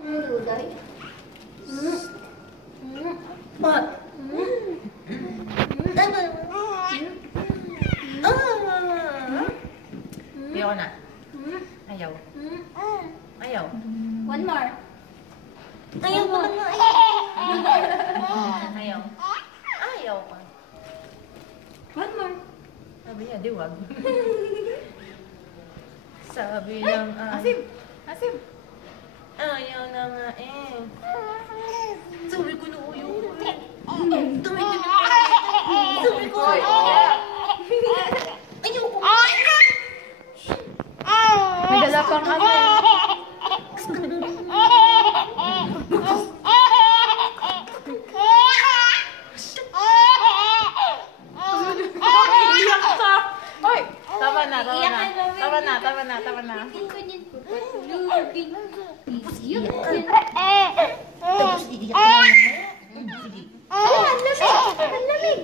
Duday. Ayaw na. Ayaw. Ayaw. One more. Ayaw ko na. Ayaw. Ayaw ka. One more. Sabi niya, di wag. Sabi lang, Asim! Asim! ayaw na nga eh. Sabi ko na uyo. Tumitin na. Sabi ko. Ayaw ko. May dala pang ano. Iyak ka! Oy! Tama na, tama na. Tama na, tama na, tama na. Tapos iiyak ka na naman. Sige. Ang lamig! Ang lamig!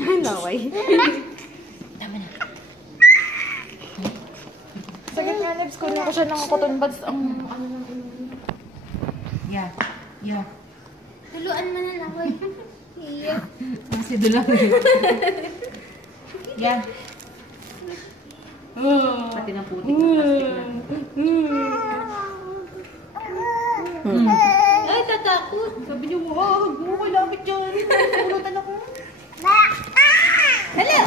Ay, laway. Tama na. Sagad nga, Nebs, kunin ko siya ng cotton buds. Ang ano lang. Yeah. Yeah. Tuluan mo na lang, boy. Iya. Kasi dulang. Yeah. Pati ng putik ng plastic na. Ay, tatakot. Sabi niyo, wag mo, malapit dyan. Pulutan ako. Hello!